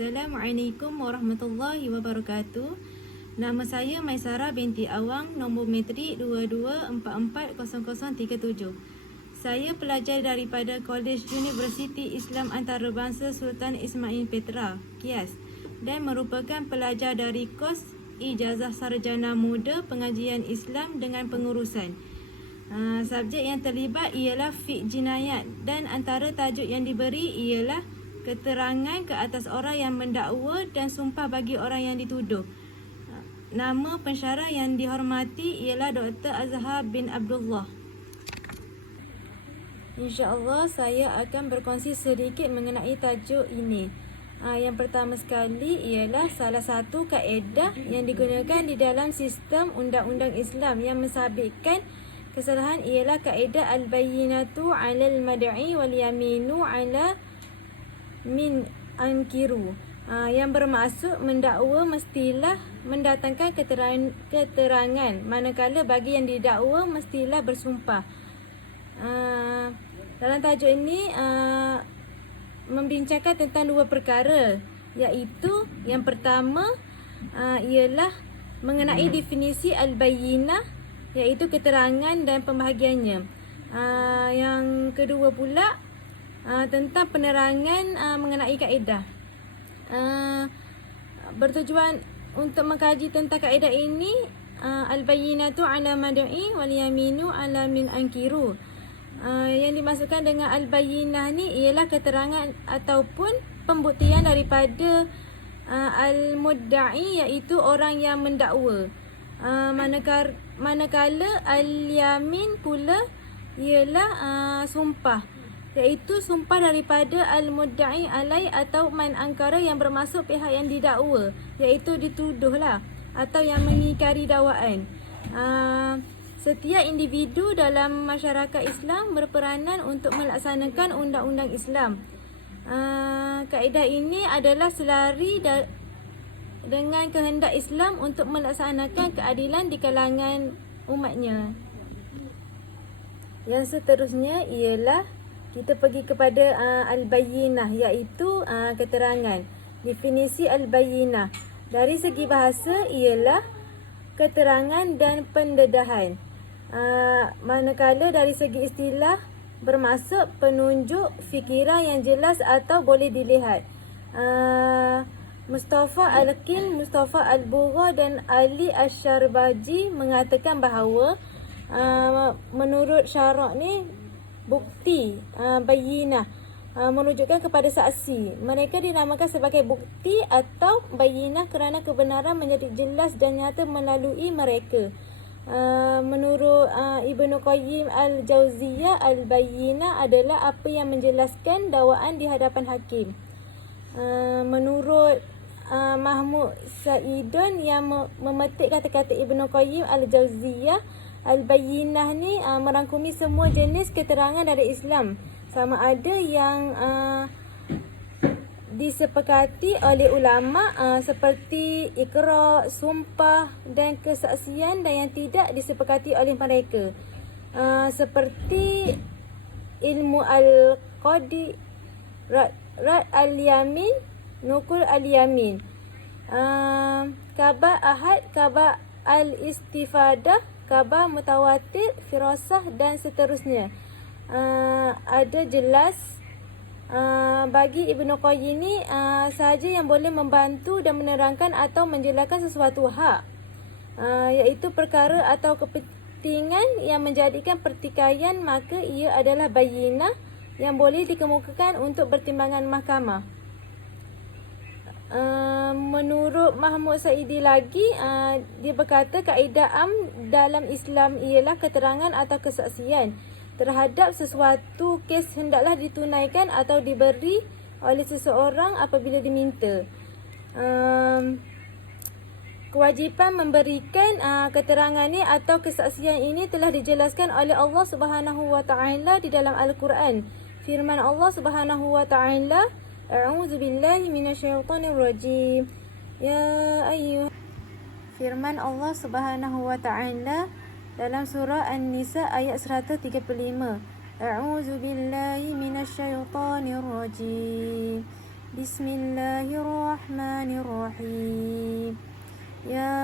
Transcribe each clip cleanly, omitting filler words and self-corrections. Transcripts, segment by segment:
Assalamualaikum warahmatullahi wabarakatuh. Nama saya Maisara binti Awang, nombor metrik 22440037. Saya pelajar daripada Kolej Universiti Islam Antarabangsa Sultan Ismail Petra, KIAS, dan merupakan pelajar dari kos Ijazah Sarjana Muda Pengajian Islam dengan pengurusan. Subjek yang terlibat ialah fiqh jinayat dan antara tajuk yang diberi ialah keterangan ke atas orang yang mendakwa dan sumpah bagi orang yang dituduh. Nama pensyarah yang dihormati ialah Dr. Azhar bin Abdullah. InsyaAllah saya akan berkongsi sedikit mengenai tajuk ini. Yang pertama sekali ialah salah satu kaedah yang digunakan di dalam sistem undang-undang Islam yang mensabitkan kesalahan ialah kaedah al-bayyinatu 'alal mad'i wal yaminu 'ala min ankiru, yang bermaksud mendakwa mestilah mendatangkan keterangan, manakala bagi yang didakwa mestilah bersumpah. Dalam tajuk ini membincangkan tentang dua perkara, iaitu yang pertama ialah mengenai definisi al-bayyinah, iaitu keterangan dan pembahagiannya. Yang kedua pula tentang penerangan mengenai kaedah. Bertujuan untuk mengkaji tentang kaedah ini, al-bayyinatu 'ala mad'i wal yaminu 'ala min ankiru. Yang dimaksudkan dengan al-bayyinah ni ialah keterangan ataupun pembuktian daripada al-mudda'i, iaitu orang yang mendakwa. Manakala al-yamin pula ialah sumpah, iaitu sumpah daripada al-mudda'i alai atau man angkara, yang bermaksud pihak yang didakwa, iaitu dituduhlah atau yang mengingkari dakwaan. Setiap individu dalam masyarakat Islam berperanan untuk melaksanakan undang-undang Islam. Kaedah ini adalah selari dengan kehendak Islam untuk melaksanakan keadilan di kalangan umatnya. Yang seterusnya ialah kita pergi kepada al-bayyinah, iaitu keterangan. Definisi al-bayyinah dari segi bahasa ialah keterangan dan pendedahan. Manakala dari segi istilah bermaksud penunjuk fikiran yang jelas atau boleh dilihat. Mustafa Al-Kin, Mustafa Al-Bugha dan Ali Ash-Sharbaji mengatakan bahawa menurut syarak ni, bukti bayyinah menunjukkan kepada saksi. Mereka dinamakan sebagai bukti atau bayyinah kerana kebenaran menjadi jelas dan nyata melalui mereka. Menurut Ibnu Qayyim Al-Jauziyah, al-bayyinah adalah apa yang menjelaskan dakwaan di hadapan hakim. Menurut Mahmud Saidun yang memetik kata-kata Ibnu Qayyim Al-Jauziyah, al-bayyinah ni merangkumi semua jenis keterangan dari Islam, sama ada yang disepakati oleh ulama seperti ikrar, sumpah dan kesaksian, dan yang tidak disepakati oleh mereka seperti ilmu al-qadi, rad al-yamin, nukul al-yamin, khabar ahad, khabar al-istifadah, khabar mutawatir, firasah dan seterusnya. Ada jelas bagi Ibnu Qayyim ni sahaja yang boleh membantu dan menerangkan atau menjelaskan sesuatu hak, iaitu perkara atau kepentingan yang menjadikan pertikaian, maka ia adalah bayyinah yang boleh dikemukakan untuk pertimbangan mahkamah. Menurut Mahmud Saidi lagi, dia berkata kaedah am dalam Islam ialah keterangan atau kesaksian terhadap sesuatu kes hendaklah ditunaikan atau diberi oleh seseorang apabila diminta. Kewajipan memberikan keterangan ini atau kesaksian ini telah dijelaskan oleh Allah Subhanahu wa taala di dalam Al-Quran. Firman Allah Subhanahu wa taala, A'udzu billahi minasyaitonir rajim. Firman Allah Subhanahu wa taala dalam surah An-Nisa ayat 135. A'udzu billahi minasyaitonir rajim. Bismillahirrahmanirrahim. Ya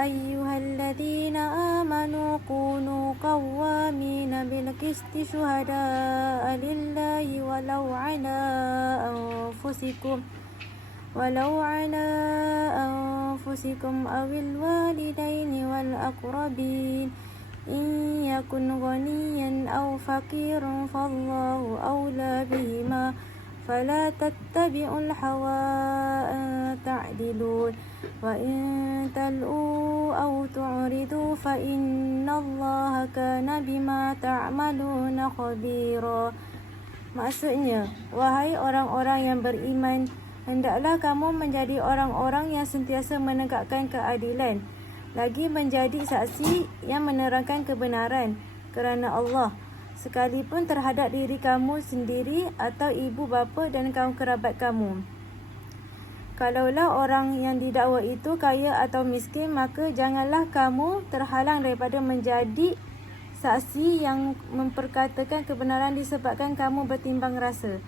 ayyuhalladzina amanu kunu qawwamina bil qisti syuhada'a lillahi walau ala anfusikum awil walidaini wal aqrabin in yakun ghaniyan aw faqiran fallahu awla bihima fala tattabi'ul hawa an ta'dilun wa in tal'u aw tu'ridu fa innallaha kana bima ta'maluna khabira. Maksudnya, wahai orang-orang yang beriman, hendaklah kamu menjadi orang-orang yang sentiasa menegakkan keadilan, lagi menjadi saksi yang menerangkan kebenaran kerana Allah, sekalipun terhadap diri kamu sendiri atau ibu bapa dan kaum kerabat kamu. Kalaulah orang yang didakwa itu kaya atau miskin, maka janganlah kamu terhalang daripada menjadi saksi yang memperkatakan kebenaran disebabkan kamu bertimbang rasa.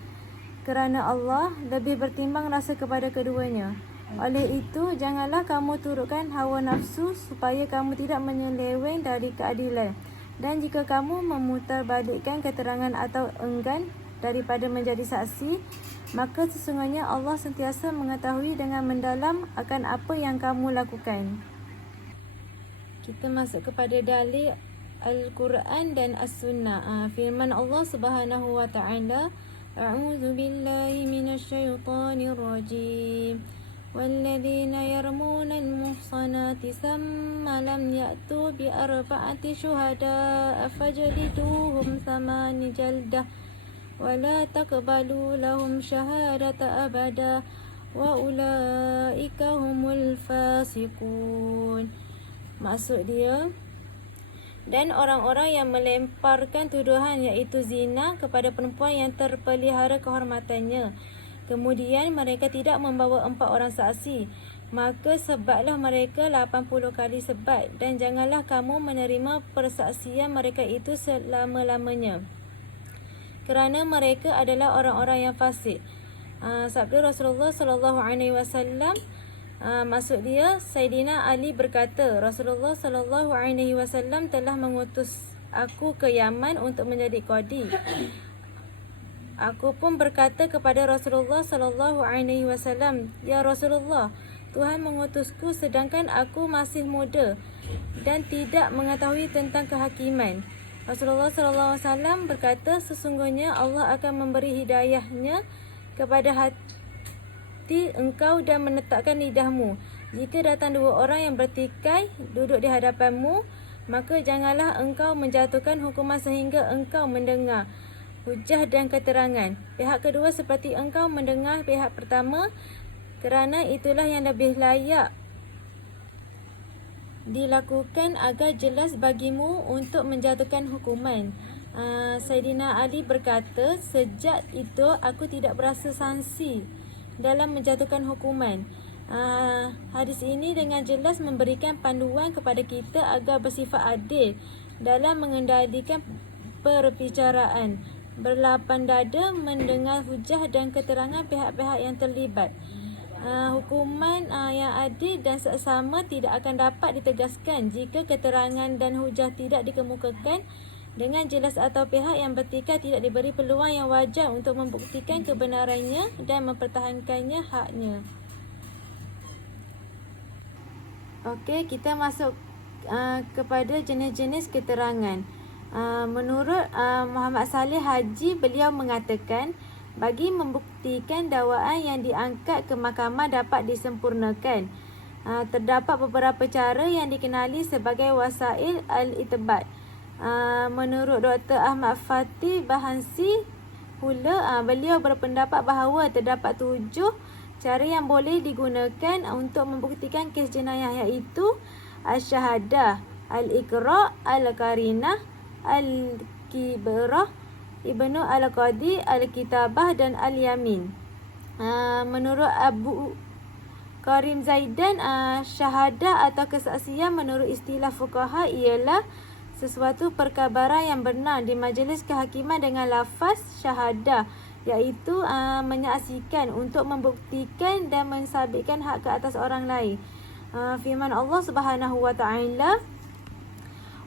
Kerana Allah lebih bertimbang rasa kepada keduanya. Oleh itu, janganlah kamu turutkan hawa nafsu supaya kamu tidak menyeleweng dari keadilan. Dan jika kamu memutarbalikkan keterangan atau enggan daripada menjadi saksi, maka sesungguhnya Allah sentiasa mengetahui dengan mendalam akan apa yang kamu lakukan. Kita masuk kepada dalil Al-Quran dan As-Sunnah. Firman Allah Subhanahu wa taala, A'udzu billahi minasyaitonir rajim. Walladzina yarmuna al-muhsanati thumma lam ya'tu bi arba'ati syuhada'a fajliduhum thamani jaldah wa la taqbalu lahum syahadata abada wa ulaika humul fasiqun. Maksud dia, dan orang-orang yang melemparkan tuduhan iaitu zina kepada perempuan yang terpelihara kehormatannya, kemudian mereka tidak membawa 4 orang saksi, maka sebatlah mereka 80 kali sebat, dan janganlah kamu menerima persaksian mereka itu selama-lamanya, kerana mereka adalah orang-orang yang fasik. Sabda Rasulullah SAW. Maksud dia, Saidina Ali berkata, Rasulullah SAW telah mengutus aku ke Yaman untuk menjadi qadi. Aku pun berkata kepada Rasulullah SAW, Ya Rasulullah, Tuhan mengutusku sedangkan aku masih muda dan tidak mengetahui tentang kehakiman. Rasulullah SAW berkata, sesungguhnya Allah akan memberi hidayahnya kepada hati engkau dan menetapkan lidahmu. Jika datang 2 orang yang bertikai duduk di hadapanmu, maka janganlah engkau menjatuhkan hukuman sehingga engkau mendengar hujah dan keterangan pihak kedua seperti engkau mendengar pihak pertama, kerana itulah yang lebih layak dilakukan agar jelas bagimu untuk menjatuhkan hukuman. Saidina Ali berkata, sejak itu aku tidak berasa sangsi dalam menjatuhkan hukuman. Hadis ini dengan jelas memberikan panduan kepada kita agar bersifat adil dalam mengendalikan perbicaraan, berlapang dada mendengar hujah dan keterangan pihak-pihak yang terlibat. Hukuman yang adil dan seksama tidak akan dapat ditegaskan jika keterangan dan hujah tidak dikemukakan dengan jelas atau pihak yang bertikai tidak diberi peluang yang wajar untuk membuktikan kebenarannya dan mempertahankannya haknya. Okey, kita masuk kepada jenis-jenis keterangan. Menurut Muhammad Saleh Haji, beliau mengatakan, bagi membuktikan dakwaan yang diangkat ke mahkamah dapat disempurnakan, terdapat beberapa cara yang dikenali sebagai wasail al-ithbat. Menurut Dr. Ahmad Fatih Bahansi pula, beliau berpendapat bahawa terdapat 7 cara yang boleh digunakan untuk membuktikan kes jenayah, iaitu al-syahadah, al-iqra', al-qarinah, al-kibrah, ibnu al-qadi, al-kitabah dan al-yamin. Menurut Abu Karim Zaidan, syahadah atau kesaksian menurut istilah fuqaha ialah sesuatu perkabaran yang benar di majlis kehakiman dengan lafaz syahadah iaitu menyaksikan untuk membuktikan dan mensabitkan hak ke atas orang lain. Firman Allah Subhanahu wa taala,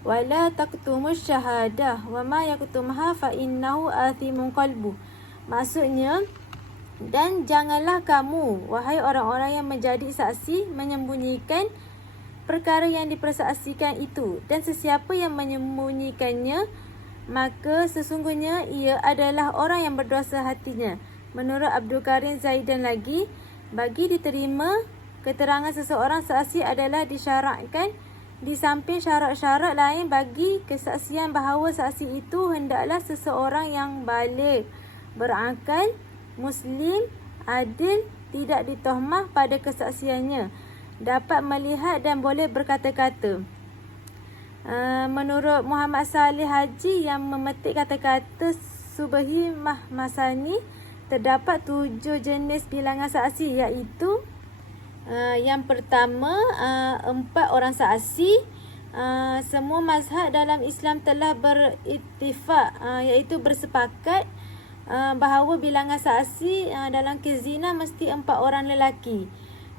wala taqtumus syahadah wa ma yaktumha fa innahu athimun qalbu. Maksudnya, dan janganlah kamu, wahai orang-orang yang menjadi saksi, menyembunyikan perkara yang dipersaksikan itu, dan sesiapa yang menyembunyikannya, maka sesungguhnya ia adalah orang yang berdosa hatinya. Menurut Abdul Karim Zaidan lagi, bagi diterima keterangan seseorang saksi adalah disyaratkan di samping syarat-syarat lain bagi kesaksian bahawa saksi itu hendaklah seseorang yang baligh, berakal, muslim, adil, tidak ditohmah pada kesaksiannya, dapat melihat dan boleh berkata-kata. Menurut Muhammad Saleh Haji yang memetik kata-kata Subhi Mahmasani, terdapat 7 jenis bilangan saksi, iaitu yang pertama, 4 orang saksi. Semua mazhab dalam Islam telah berittifaq, iaitu bersepakat bahawa bilangan saksi dalam kes zina mesti 4 orang lelaki.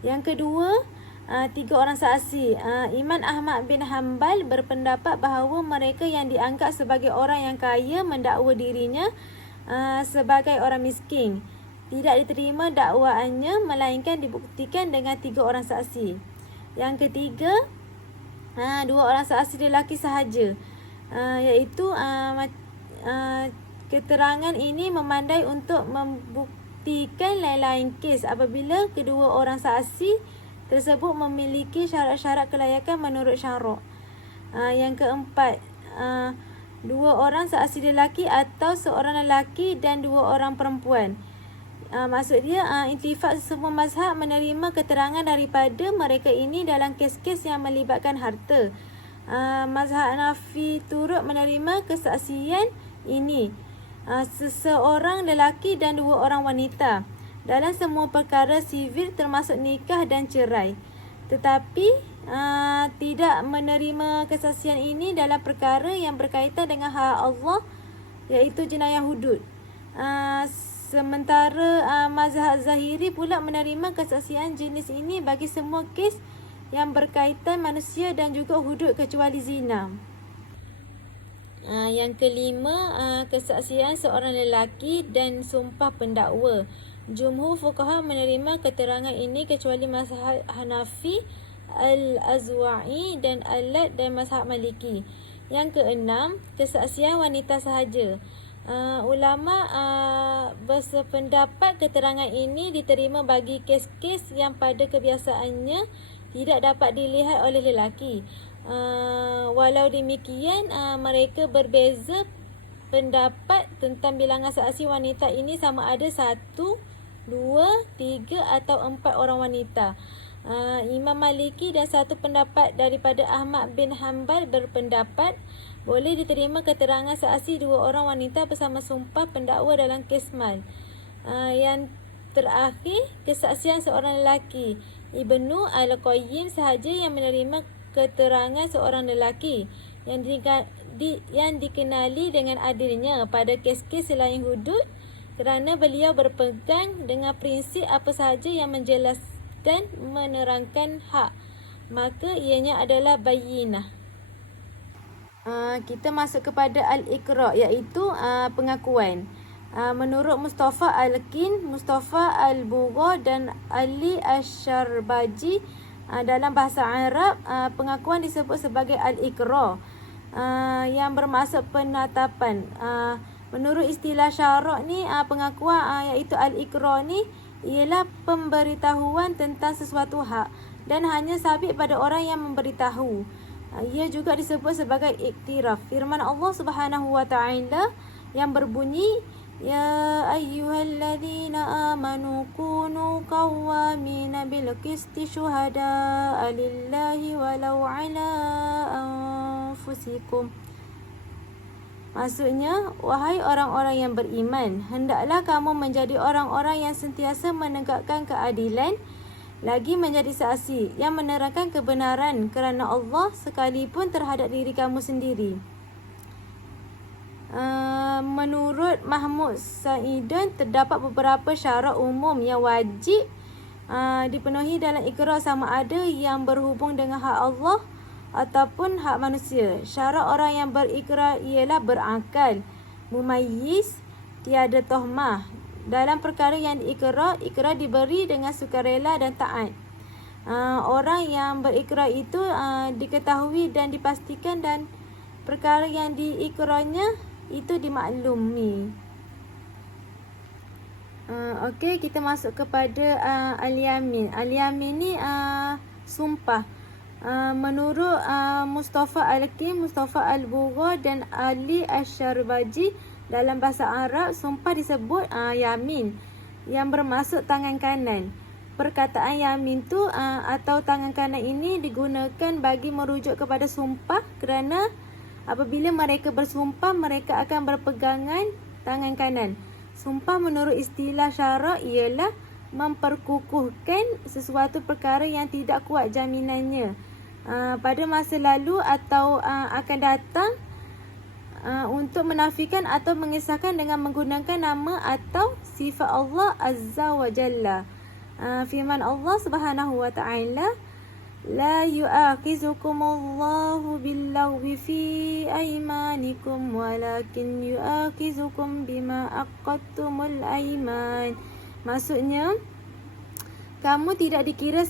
Yang kedua, 3 orang saksi. Imam Ahmad bin Hanbal berpendapat bahawa mereka yang dianggap sebagai orang yang kaya mendakwa dirinya sebagai orang miskin, tidak diterima dakwaannya melainkan dibuktikan dengan 3 orang saksi. Yang ketiga, 2 orang saksi lelaki sahaja, iaitu keterangan ini memandai untuk membuktikan lain-lain kes apabila kedua orang saksi tersebut memiliki syarat-syarat kelayakan menurut syarak. Yang keempat, 2 orang saksi lelaki atau seorang lelaki dan 2 orang perempuan. Maksud dia, intifak semua mazhab menerima keterangan daripada mereka ini dalam kes-kes yang melibatkan harta. Mazhab Hanafi turut menerima kesaksian ini, seseorang lelaki dan 2 orang wanita, dalam semua perkara sivil termasuk nikah dan cerai. Tetapi tidak menerima kesaksian ini dalam perkara yang berkaitan dengan hak Allah, iaitu jenayah hudud. Sementara mazhab Zahiri pula menerima kesaksian jenis ini bagi semua kes yang berkaitan manusia dan juga hudud kecuali zina. Yang kelima, kesaksian seorang lelaki dan sumpah pendakwa. Jumhur fuqaha menerima keterangan ini kecuali mazhab Hanafi, Al-Azwa'i dan Al-Lat dan mazhab Maliki. Yang keenam, kesaksian wanita sahaja. Ulama bersependapat keterangan ini diterima bagi kes-kes yang pada kebiasaannya tidak dapat dilihat oleh lelaki. Walau demikian, mereka berbeza pendapat tentang bilangan saksi wanita ini sama ada 1, 2, 3 atau 4 orang wanita. Imam Maliki dan satu pendapat daripada Ahmad bin Hanbal berpendapat boleh diterima keterangan saksi 2 orang wanita bersama sumpah pendakwa dalam kes mal. Yang terakhir, kesaksian seorang lelaki. Ibnu Al-Qayyim sahaja yang menerima keterangan seorang lelaki yang dikenali dengan adilnya pada kes-kes selain hudud, kerana beliau berpegang dengan prinsip apa sahaja yang menjelaskan menerangkan hak, maka ianya adalah bayyinah. Kita masuk kepada al-iqra', iaitu pengakuan. Menurut Mustafa Al-Kin, Mustafa Al-Bugha dan Ali Ash-Sharbaji, dalam bahasa Arab, pengakuan disebut sebagai al-iqra', yang bermaksud penatapan. Menurut istilah syarak ni, pengakuan iaitu al-iqra' ni ialah pemberitahuan tentang sesuatu hak dan hanya sabit pada orang yang memberitahu. Ia juga disebut sebagai iktiraf. Firman Allah Subhanahu wa taala yang berbunyi, ya ayyuhalladzina amanu kunu qawwamina bil qisti syuhada'a lillahi walau ala anfusikum. Maksudnya, wahai orang-orang yang beriman, hendaklah kamu menjadi orang-orang yang sentiasa menegakkan keadilan, lagi menjadi saksi yang menerangkan kebenaran kerana Allah sekalipun terhadap diri kamu sendiri. Menurut Mahmud Saidun, terdapat beberapa syarat umum yang wajib dipenuhi dalam ikrar, sama ada yang berhubung dengan hak Allah ataupun hak manusia. Syarat orang yang berikrar ialah berakal, mumayyiz, tiada tohmah. Dalam perkara yang diikrar, ikrar diberi dengan sukarela dan taat. Orang yang berikrar itu diketahui dan dipastikan, dan perkara yang diikrarnya itu dimaklumi. Okey, kita masuk kepada Al-Yamin. Al-Yamin ni sumpah. Menurut Mustafa Al-Kim, Mustafa Al-Bugha dan Ali Ash-Sharbaji, dalam bahasa Arab sumpah disebut yamin, yang bermaksud tangan kanan. Perkataan yamin tu atau tangan kanan ini digunakan bagi merujuk kepada sumpah, kerana apabila mereka bersumpah, mereka akan berpegangan tangan kanan. Sumpah menurut istilah syarak ialah memperkukuhkan sesuatu perkara yang tidak kuat jaminannya pada masa lalu atau akan datang, untuk menafikan atau mengesahkan dengan menggunakan nama atau sifat Allah Azza wa Jalla. Firman Allah Subhanahu wa Ta'ala, لا يؤاخذكم الله باللغو في أيمانكم ولكن يؤاخذكم بما عقدتم الأيمان. Maksudnya, kamu tidak dikira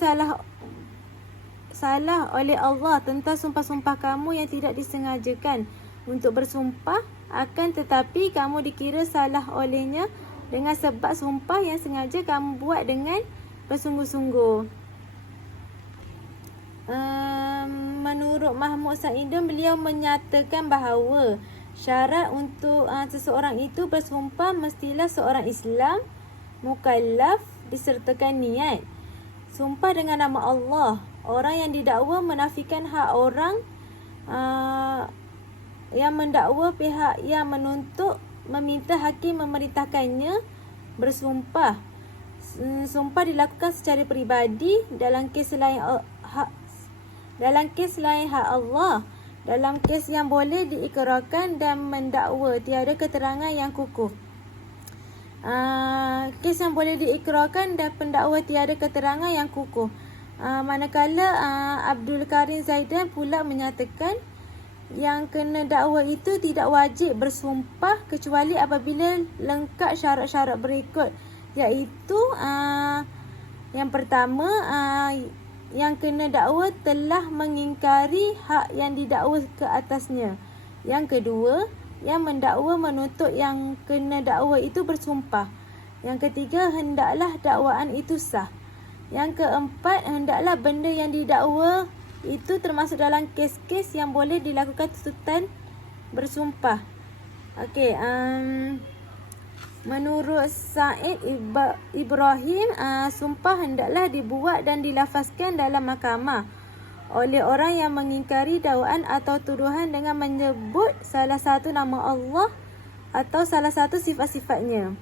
salah oleh Allah tentang sumpah-sumpah kamu yang tidak disengajakan untuk bersumpah, akan tetapi kamu dikira salah olehnya dengan sebab sumpah yang sengaja kamu buat dengan bersungguh-sungguh. Menurut Mahmud Saidun, beliau menyatakan bahawa syarat untuk seseorang itu bersumpah mestilah seorang Islam mukallaf disertakan niat. Sumpah dengan nama Allah. Orang yang didakwa menafikan hak orang yang mendakwa, pihak yang menuntut meminta hakim memerintahkannya bersumpah. Sumpah dilakukan secara peribadi dalam kes lain hak Allah. Dalam kes yang boleh diikrarkan dan mendakwa, tiada keterangan yang kukuh. Kes yang boleh diikrarkan dan pendakwa tiada keterangan yang kukuh. Manakala Abdul Karim Zaidan pula menyatakan yang kena dakwa itu tidak wajib bersumpah kecuali apabila lengkap syarat-syarat berikut, iaitu yang pertama, yang kena dakwa telah mengingkari hak yang didakwa ke atasnya. Yang kedua, yang mendakwa menuntut yang kena dakwa itu bersumpah. Yang ketiga, hendaklah dakwaan itu sah. Yang keempat, hendaklah benda yang didakwa itu termasuk dalam kes-kes yang boleh dilakukan tuntutan bersumpah. Okey, menurut Said Ibrahim, sumpah hendaklah dibuat dan dilafazkan dalam mahkamah oleh orang yang mengingkari dakwaan atau tuduhan dengan menyebut salah satu nama Allah atau salah satu sifat-sifatnya.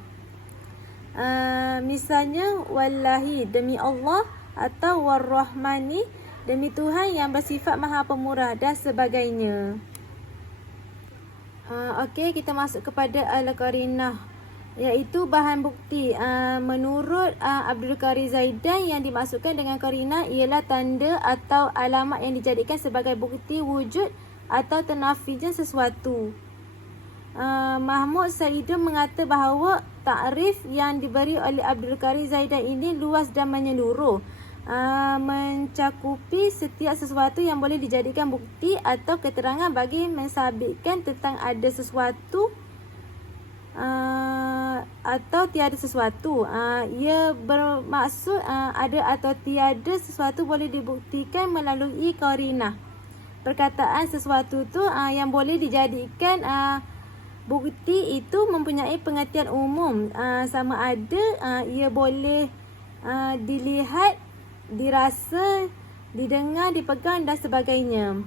Misalnya, wallahi, demi Allah, atau warrahmani, demi Tuhan yang bersifat maha pemurah, dan sebagainya. Okey, kita masuk kepada al-qarinah, iaitu bahan bukti. Menurut Abdul Karim Zaidan, yang dimaksudkan dengan qarinah ialah tanda atau alamat yang dijadikan sebagai bukti wujud atau ternafinya sesuatu. Mahmud Saidun mengata bahawa takrif yang diberi oleh Abdul Karim Zaidan ini luas dan menyeluruh, mencakupi setiap sesuatu yang boleh dijadikan bukti atau keterangan bagi mensabitkan tentang ada sesuatu atau tiada sesuatu. Ia bermaksud ada atau tiada sesuatu boleh dibuktikan melalui qarinah. Perkataan sesuatu tu yang boleh dijadikan bukti itu mempunyai pengertian umum, sama ada ia boleh dilihat, dirasa, didengar, dipegang dan sebagainya.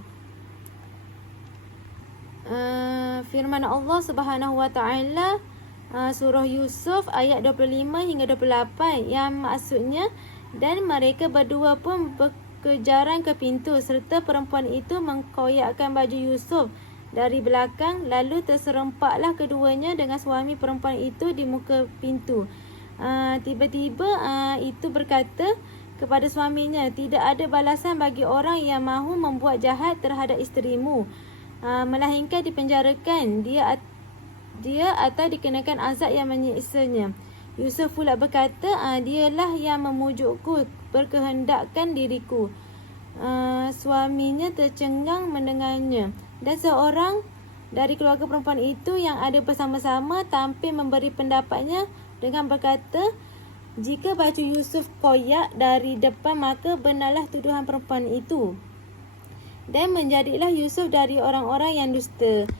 Firman Allah Subhanahu wa Ta'ala, surah Yusuf ayat 25 hingga 28, yang maksudnya, dan mereka berdua pun berkejaran ke pintu serta perempuan itu mengkoyakkan baju Yusuf dari belakang, lalu terserempaklah keduanya dengan suami perempuan itu di muka pintu. Tiba-tiba itu berkata kepada suaminya, tidak ada balasan bagi orang yang mahu membuat jahat terhadap isterimu, melainkan dipenjarakan dia atau dikenakan azab yang menyiksanya. Yusuf pula berkata, dialah yang memujukku, berkehendakkan diriku. Suaminya tercengang mendengarnya, dan seorang dari keluarga perempuan itu yang ada bersama-sama tampil memberi pendapatnya dengan berkata, jika baju Yusuf koyak dari depan, maka benarlah tuduhan perempuan itu, dan menjadilah Yusuf dari orang-orang yang dusta.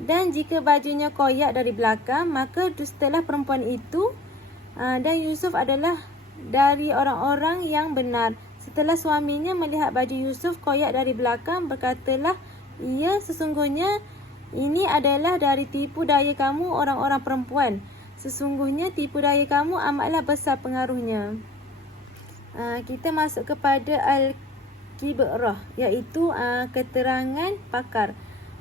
Dan jika bajunya koyak dari belakang, maka dustalah perempuan itu, dan Yusuf adalah dari orang-orang yang benar. Setelah suaminya melihat baju Yusuf koyak dari belakang, berkatalah ia, sesungguhnya ini adalah dari tipu daya kamu orang-orang perempuan. Sesungguhnya tipu daya kamu amatlah besar pengaruhnya. Kita masuk kepada Al-Kibrah, iaitu keterangan pakar.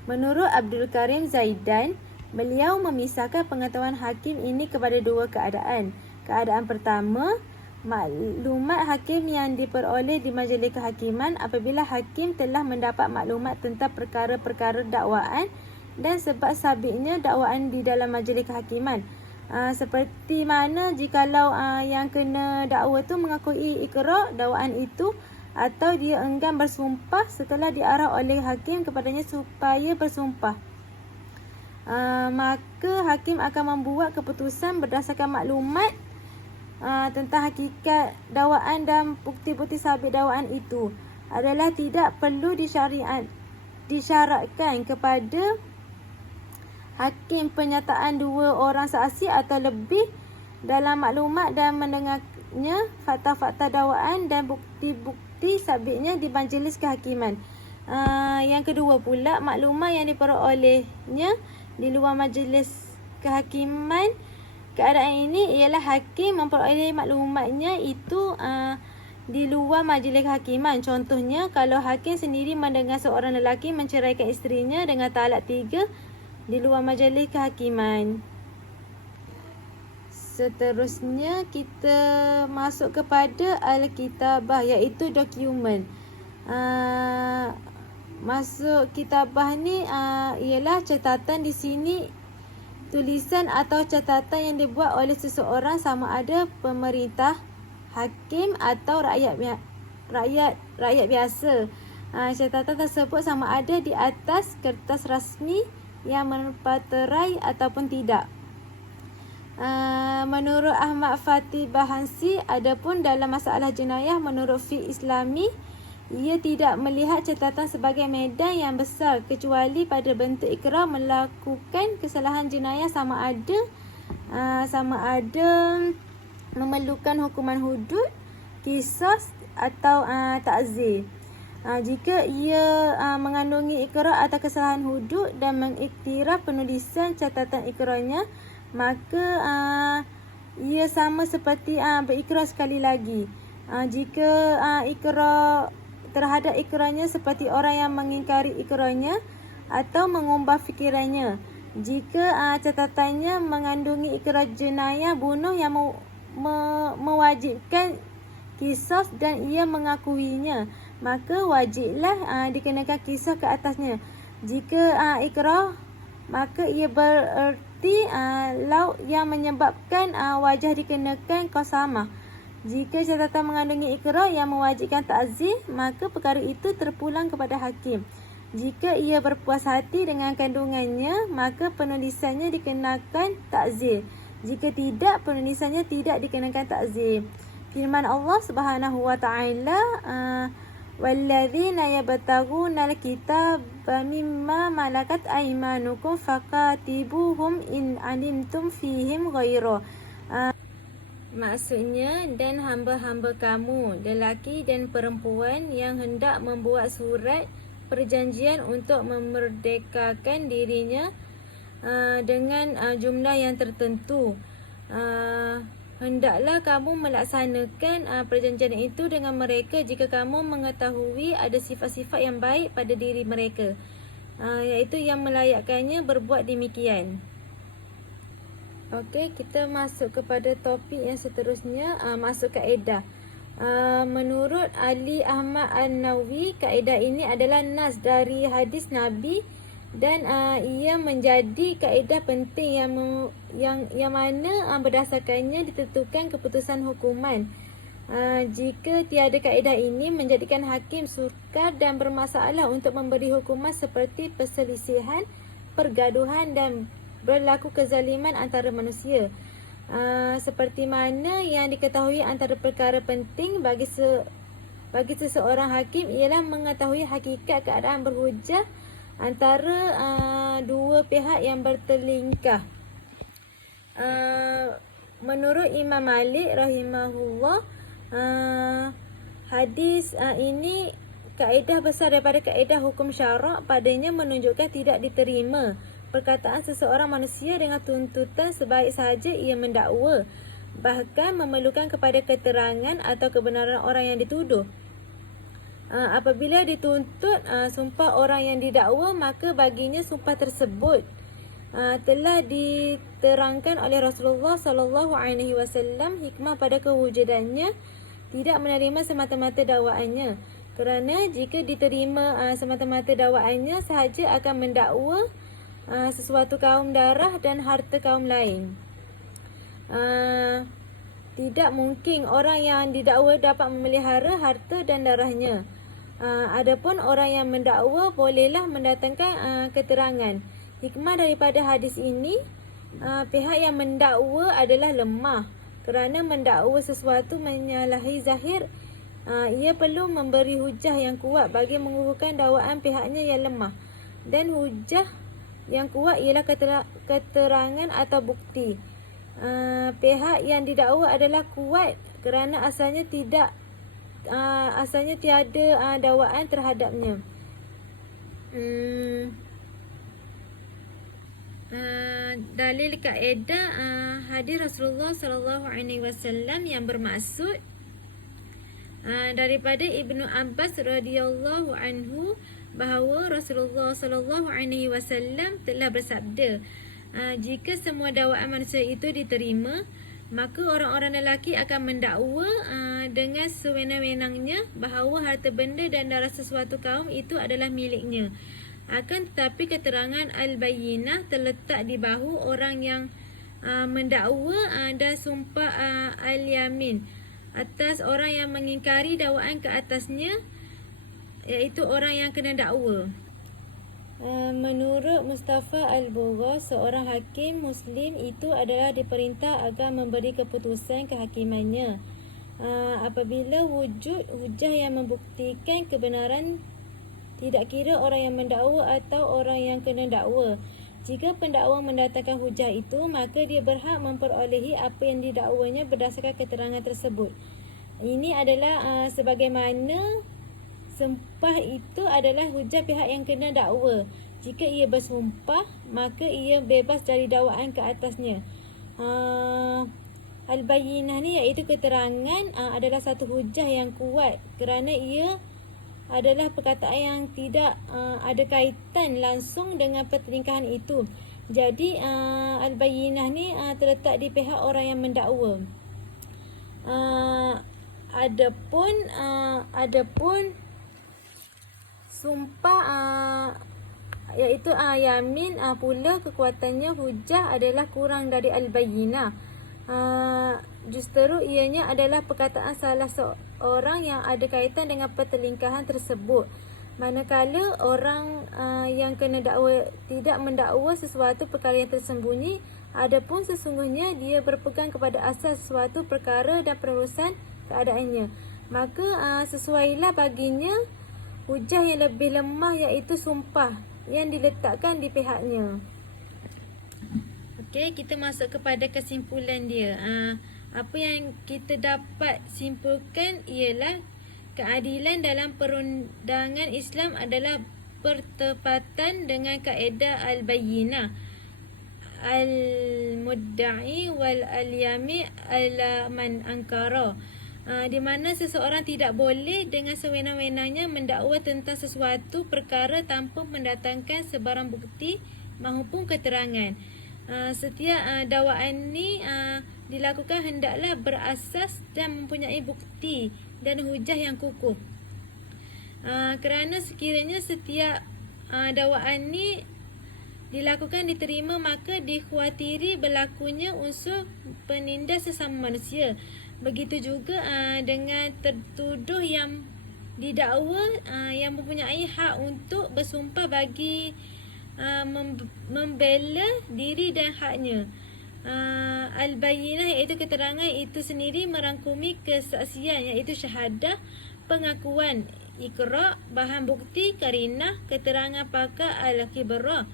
Menurut Abdul Karim Zaidan, beliau memisahkan pengetahuan hakim ini kepada dua keadaan. Keadaan pertama, maklumat hakim yang diperoleh di majlis kehakiman apabila hakim telah mendapat maklumat tentang perkara-perkara dakwaan dan sebab sabitnya dakwaan di dalam majlis kehakiman. Seperti mana jikalau yang kena dakwa tu mengakui ikrar dakwaan itu, atau dia enggan bersumpah setelah diarah oleh hakim kepadanya supaya bersumpah, maka hakim akan membuat keputusan berdasarkan maklumat tentang hakikat dakwaan dan bukti-bukti sabit dakwaan itu. Adalah tidak perlu disyaratkan kepada hakim penyataan dua orang saksi atau lebih dalam maklumat dan mendengarnya fakta-fakta dakwaan dan bukti-bukti sabitnya di majlis kehakiman. Yang kedua pula, maklumat yang diperolehnya di luar majlis kehakiman. Keadaan ini ialah hakim memperoleh maklumatnya itu di luar majlis kehakiman. Contohnya, kalau hakim sendiri mendengar seorang lelaki menceraikan isterinya dengan talak 3 di luar majlis kehakiman. Seterusnya kita masuk kepada Al-Kitabah, iaitu dokumen. Masuk kitabah ni ialah catatan. Di sini tulisan atau catatan yang dibuat oleh seseorang, sama ada pemerintah, hakim atau rakyat biasa. Catatan tersebut sama ada di atas kertas rasmi yang menerai ataupun tidak. Menurut Ahmad Fatih Bahansi, adapun dalam masalah jenayah menurut fiqh Islami, ia tidak melihat catatan sebagai medan yang besar kecuali pada bentuk ikrar melakukan kesalahan jenayah sama ada memerlukan hukuman hudud, qisas atau ta'zir. Jika ia mengandungi ikrar atau kesalahan hudud dan mengiktiraf penulisan catatan ikrarnya, maka ia sama seperti berikrar sekali lagi. Jika ikrar terhadap ikrarnya seperti orang yang mengingkari ikrarnya atau mengubah fikirannya. Jika catatannya mengandungi ikrar jenayah bunuh yang mewajibkan qisas dan ia mengakuinya, maka wajiblah dikenakan qisas ke atasnya. Jika ikrar, maka ia bererti lauk yang menyebabkan wajah dikenakan qasamah. Jika catatan mengandungi ikrar yang mewajibkan ta'zir, maka perkara itu terpulang kepada hakim. Jika ia berpuas hati dengan kandungannya, maka penulisannya dikenakan ta'zir. Jika tidak, penulisannya tidak dikenakan ta'zir. Firman Allah Subhanahu wa taala, walladzina yabtaghuna alkitaba mimma malakat aymanukum faqatibuhum in alimtum fihim ghaira. Maksudnya, dan hamba-hamba kamu, lelaki dan perempuan yang hendak membuat surat perjanjian untuk memerdekakan dirinya dengan jumlah yang tertentu, hendaklah kamu melaksanakan perjanjian itu dengan mereka jika kamu mengetahui ada sifat-sifat yang baik pada diri mereka. iaitu yang melayakkannya berbuat demikian. Okey, kita masuk kepada topik yang seterusnya, masuk kaedah. Menurut Ali Ahmad An-Nawawi, kaedah ini adalah nas dari hadis Nabi dan ia menjadi kaedah penting yang mana berdasarkannya ditentukan keputusan hukuman. Jika tiada kaedah ini menjadikan hakim sukar dan bermasalah untuk memberi hukuman seperti perselisihan, pergaduhan dan berlaku kezaliman antara manusia. Seperti mana yang diketahui antara perkara penting bagi seseorang hakim ialah mengetahui hakikat keadaan berhujah antara dua pihak yang bertelingkah. Menurut Imam Malik rahimahullah, hadis ini kaedah besar daripada kaedah hukum syarak, padanya menunjukkan tidak diterima perkataan seseorang manusia dengan tuntutan sebaik sahaja ia mendakwa, bahkan memerlukan kepada keterangan atau kebenaran orang yang dituduh. Apabila dituntut sumpah orang yang didakwa, maka baginya sumpah tersebut telah diterangkan oleh Rasulullah sallallahu alaihi wasallam hikmah pada kewujudannya tidak menerima semata-mata dakwaannya, kerana jika diterima semata-mata dakwaannya sahaja akan mendakwa sesuatu kaum darah dan harta kaum lain. Tidak mungkin orang yang didakwa dapat memelihara harta dan darahnya. Adapun orang yang mendakwa bolehlah mendatangkan keterangan. Hikmah daripada hadis ini, pihak yang mendakwa adalah lemah. Kerana mendakwa sesuatu menyalahi zahir, ia perlu memberi hujah yang kuat bagi mengukuhkan dakwaan pihaknya yang lemah. Dan hujah yang kuat ialah keterangan atau bukti. Pihak yang didakwa adalah kuat kerana asalnya tiada dakwaan terhadapnya. Dalil kaedah hadis Rasulullah sallallahu alaihi wasallam yang bermaksud daripada Ibnu Abbas radhiyallahu anhu bahawa Rasulullah sallallahu alaihi wasallam telah bersabda, jika semua dakwaan manusia itu diterima, maka orang-orang lelaki akan mendakwa dengan sewenang-wenangnya bahawa harta benda dan darah sesuatu kaum itu adalah miliknya. Akan tetapi keterangan al-bayyinah terletak di bahu orang yang mendakwa dan sumpah al-yamin atas orang yang mengingkari dakwaan ke atasnya, iaitu orang yang kena dakwa. Menurut Mustafa Al-Bugha, seorang hakim Muslim itu adalah diperintah agar memberi keputusan kehakimannya apabila wujud hujah yang membuktikan kebenaran, tidak kira orang yang mendakwa atau orang yang kena dakwa. Jika pendakwa mendatangkan hujah itu, maka dia berhak memperolehi apa yang didakwanya berdasarkan keterangan tersebut. Ini adalah sebagaimana sumpah itu adalah hujah pihak yang kena dakwa. Jika ia bersumpah, maka ia bebas dari dakwaan ke atasnya. Al-bayyinah ni iaitu keterangan adalah satu hujah yang kuat kerana ia adalah perkataan yang tidak ada kaitan langsung dengan pertelingkahan itu. Jadi al-bayyinah ni terletak di pihak orang yang mendakwa. Adapun sumpah iaitu yamin pula kekuatannya hujah adalah kurang dari al-bayyinah. Justeru ianya adalah perkataan salah seorang yang ada kaitan dengan pertelingkahan tersebut. Manakala orang yang kena dakwa tidak mendakwa sesuatu perkara yang tersembunyi, adapun sesungguhnya dia berpegang kepada asal sesuatu perkara dan penerusan keadaannya, maka sesuailah baginya hujah yang lebih lemah, iaitu sumpah yang diletakkan di pihaknya. Okey, kita masuk kepada kesimpulan dia. Apa yang kita dapat simpulkan ialah keadilan dalam perundangan Islam adalah bertepatan dengan kaedah al-bayyinah, al-mudda'i wal al-yami ala man ankara. di mana seseorang tidak boleh dengan sewenang-wenangnya mendakwa tentang sesuatu perkara tanpa mendatangkan sebarang bukti maupun keterangan. Setiap dakwaan ni dilakukan hendaklah berasas dan mempunyai bukti dan hujah yang kukuh. Kerana sekiranya setiap dakwaan ni dilakukan diterima, maka dikhawatiri berlakunya unsur penindas sesama manusia. Begitu juga dengan tertuduh yang didakwa yang mempunyai hak untuk bersumpah bagi membela diri dan haknya. Al-Bayyinah iaitu keterangan itu sendiri merangkumi kesaksian iaitu syahadah, pengakuan, iqrar, bahan bukti, karinah, keterangan pakar, al-khibrah,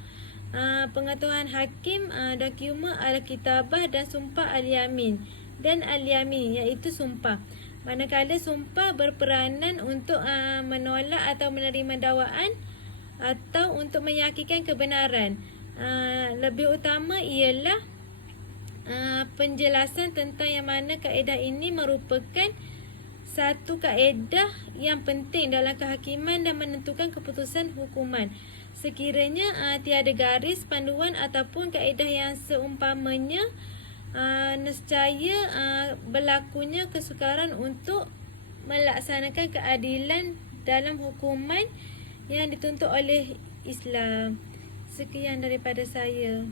pengetahuan hakim, dokumen, al-kitabah dan sumpah al-yamin dan al-yamin iaitu sumpah. Manakala sumpah berperanan untuk menolak atau menerima dakwaan atau untuk meyakinkan kebenaran. Lebih utama ialah penjelasan tentang yang mana kaedah ini merupakan satu kaedah yang penting dalam kehakiman dan menentukan keputusan hukuman. Sekiranya tiada garis panduan ataupun kaedah yang seumpamanya, nescaya berlakunya kesukaran untuk melaksanakan keadilan dalam hukuman yang dituntut oleh Islam. Sekian daripada saya.